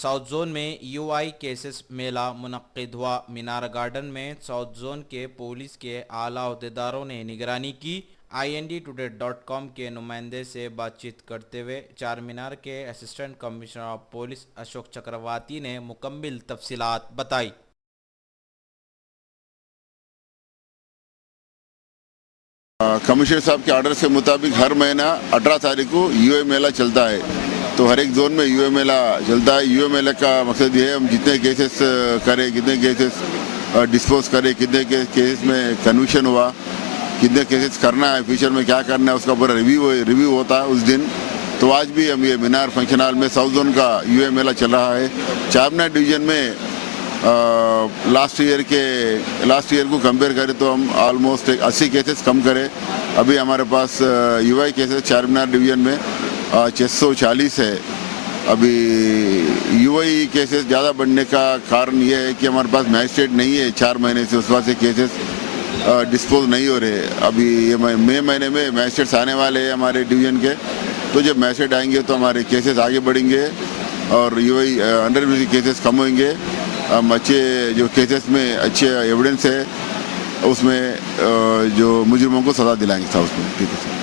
South zone में UI cases मेला मुनक्किद हुआ। मीनार garden में साउथ जोन के पुलिस के आला अहदेदारों ने निगरानी की। INDtoday.com के नुमाइंदे से बातचीत करते हुए चार मीनार के assistant commissioner of police Ashok Chakravarthy ने मुकम्मिल तफसीलात बताई। कमिश्नर साहब के ऑर्डर के मुताबिक हर महीना 18 तारीख को यूए मेला चलता है। तो हर एक जोन में यूए मेला चलता है। यूए मेला का मकसद ये है हम जितने केसेस करें, कितने केसेस डिस्पोज करें, कितने केसेस में कन्विक्शन हुआ, कितने केसेस करना है, फ्यूचर में क्या करना है, उसका पूरा रिव्यू होता है उस दिन। तो आज भी हम ये मीनार फंक्शन हॉल में साउथ जोन का यूए मेला चल रहा है। चारमीनार डिवीज़न में लास्ट ईयर को कंपेयर करें तो हम ऑलमोस्ट 80 केसेस कम करें। अभी हमारे पास यूआई केसेस चारमीनार डिवीज़न में 640 है। अभी यूआई केसेस ज़्यादा बढ़ने का कारण ये है कि हमारे पास मैजिस्ट्रेट नहीं है 4 महीने से, उस वजह से केसेस डिस्पोज नहीं हो रहे। अभी ये मई महीने में मैजिस्ट्रेट्स आने वाले हैं हमारे डिवीज़न के। तो जब मैजिस्ट्रेट आएंगे तो हमारे केसेस आगे बढ़ेंगे और यूआई अंडर केसेस कम होंगे। हम अच्छे जो केसेस में अच्छे एविडेंस है उसमें जो मुजरिमों को सज़ा दिलाएंगे था उसमें। ठीक है सर।